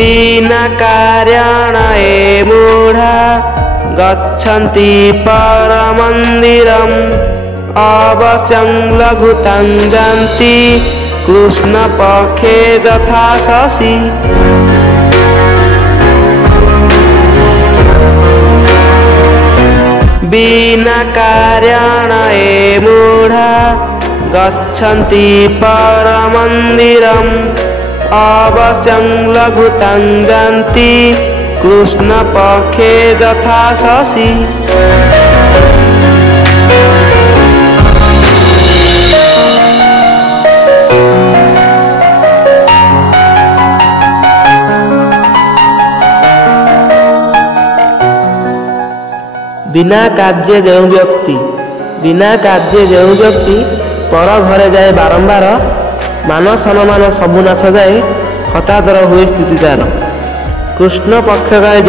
बिना कार्याण ये मूढ़ा गच्छन्ति परमन्दिरम् अवश्यं लघुतां यान्ति कृष्णपक्षे यथा शशि। बिना कार्याण ये मूढ़ा गच्छन्ति परमन्दिरम् अवश्यं लघुतां यान्ति कृष्णपक्षे यथा शशि। बिना कार्य जो व्यक्ति पर घरे जाए बारंबार मान सम्मान सबु नाश जाए हतादर हुए स्थिति तार। कृष्ण पक्ष काले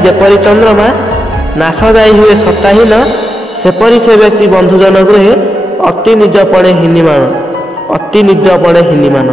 जेपरी चंद्रमा नाश जाए हुए सत्ताहीन सेपरी से व्यक्ति बंधुजन गृहे अति निज पड़े हिनीमान।